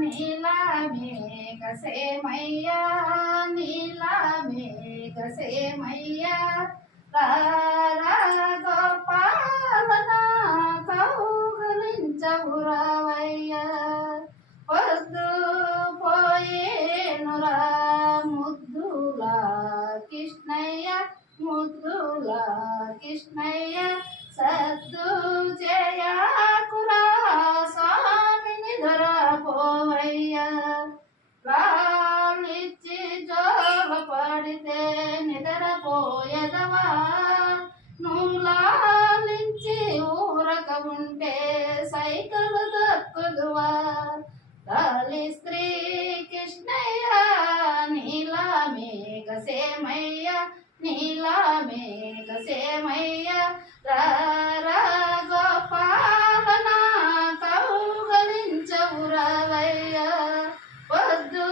నీలా మేఘసేమయ్యా నీలా మేఘసేమయ్యా రారా గోపాలన కౌగలించవురావయ్యా పొద్దు పోయేనురా ముద్దులా కృష్ణయ్య ముద్దులా కృష్ణయ్య సద్దు జయాకురా నీలా మేఘసేమయ్య రారా గోపాలన కౌగలించవురవయ్య పొద్దు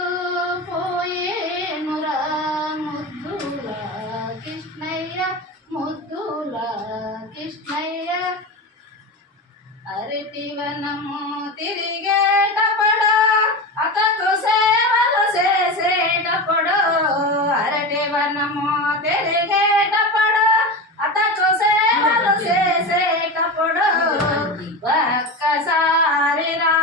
పోయేనురా ముద్దుల కృష్ణయ్య ముద్దుల కృష్ణయ్య. అరటివనము తిరిగేటప్పుడు అతకు సే అరటివనము తిరిగేటప్పుడు అతకు సేవలు చేసేటప్పుడు ఒక్కసారి రామాయణు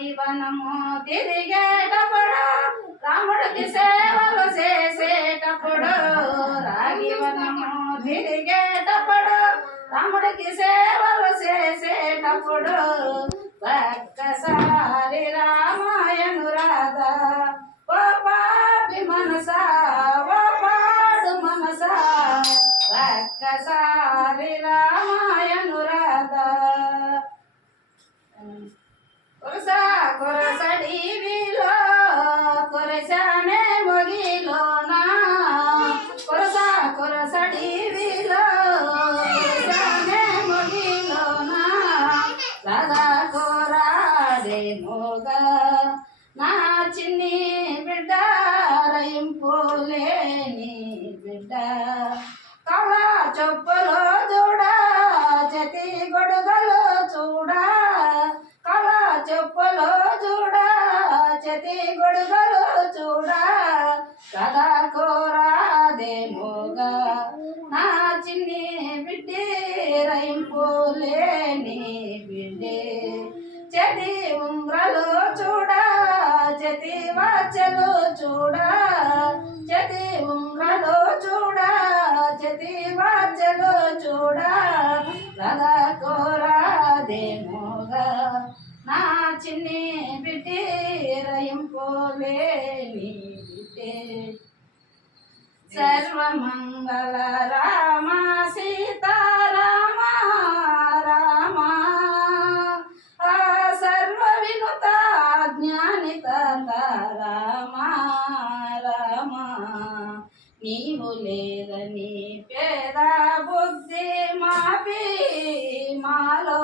రాగి వనము తిరిగేటప్పుడు రాముడికి సేవలు చేసేటప్పుడు రాగి వనము తిరిగేటప్పుడు రాముడికి సేవలు చేసేటప్పుడు ఒక్కసారి రామాయణు రాధా ఓ పాపి మనసా ఓ పాడు మనసా ఒక్కసారి రామాయణు రాధా Coração, coração livre. కోరాదేమోగా నా చిన్ని బిడ్డే రైంపోలేని బిడ్డే. చతి ఉంగ్రలు చూడ చతి వాచలు చూడ. చతి ఉంగ్రలు చూడ చతి వాచలు చూడ. రథ కోరాదేమోగా నా చిన్ని బిడ్డే రైంపోలే బిడ్డే సర్వమంగళ రామ సీతారామ రామ ఆ సర్వ వినుత జ్ఞానిత రామ రామ నీవు లేదని పేద బుద్ధి మాపి మాలో